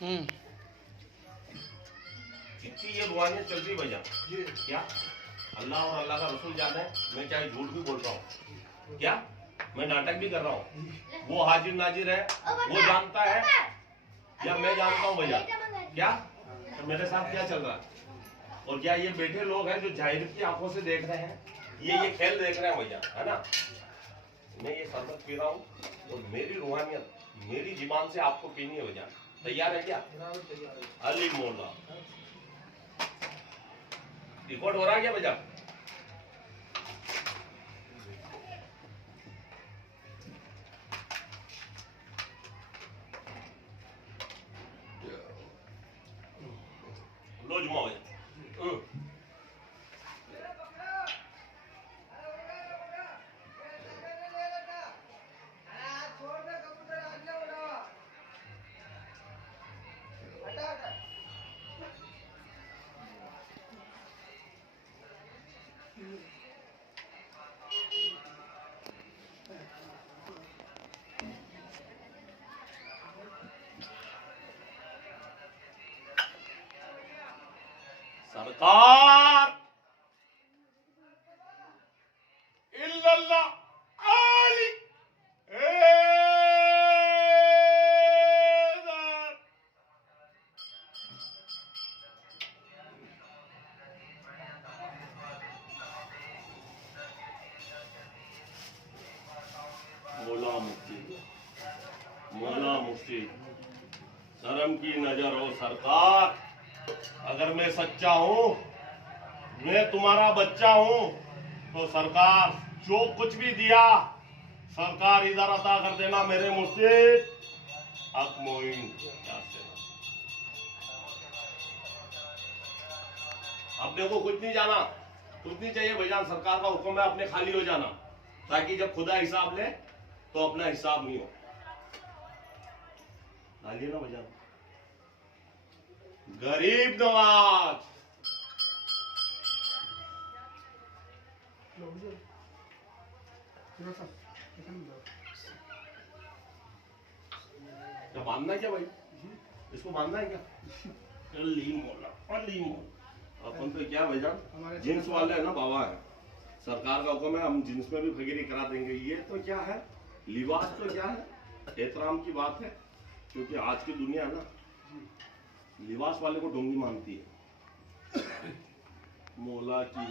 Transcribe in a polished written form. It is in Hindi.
इतनी ये रुहानियत चल रही भैया, क्या अल्लाह और अल्लाह का रसूल जाने, मैं चाहे झूठ भी बोल रहा हूँ, क्या मैं नाटक भी कर रहा हूँ, वो हाजिर नाजिर है, वो जानता है या मैं जानता हूँ भैया, क्या तो मेरे साथ क्या चल रहा है। और क्या ये बैठे लोग हैं जो जाहिर की आंखों से देख रहे हैं, ये खेल देख रहे हैं भैया, है ना। मैं ये शरबत पी रहा हूँ और मेरी रूहानियत मेरी जुबान से आपको पीनी है भैया। तैयार है क्या? अली मोला रिकॉर्ड हो रहा है क्या भैया? लो जुमा भैया। सरकार इल्लल्लाह आली हैदर। मौला मुफ्ती शर्म की नजर हो सरकार, अगर मैं सच्चा हूं, मैं तुम्हारा बच्चा हूं, तो सरकार जो कुछ भी दिया सरकार इधर अता कर देना मेरे मुफ्ती हक मोइन। अपने को कुछ नहीं जाना, कुछ नहीं चाहिए भाईजान, सरकार का हुक्म है अपने खाली हो जाना, ताकि जब खुदा हिसाब ले तो अपना हिसाब नहीं हो। डालिए ना भाईजान। गरीब नवाज क्या बांधना है क्या भाई? इसको बांधना है क्या? अली मौला अली मौला। अपन तो क्या भाईजान जींस वाले है ना, बाबा है, सरकार का हुक्म है, हम जींस में भी फकीरी करा देंगे। ये तो क्या है, लिबास तो क्या है, एहतराम की बात है, क्योंकि आज की दुनिया है ना लिबास वाले को डोंगी मानती है। मौला की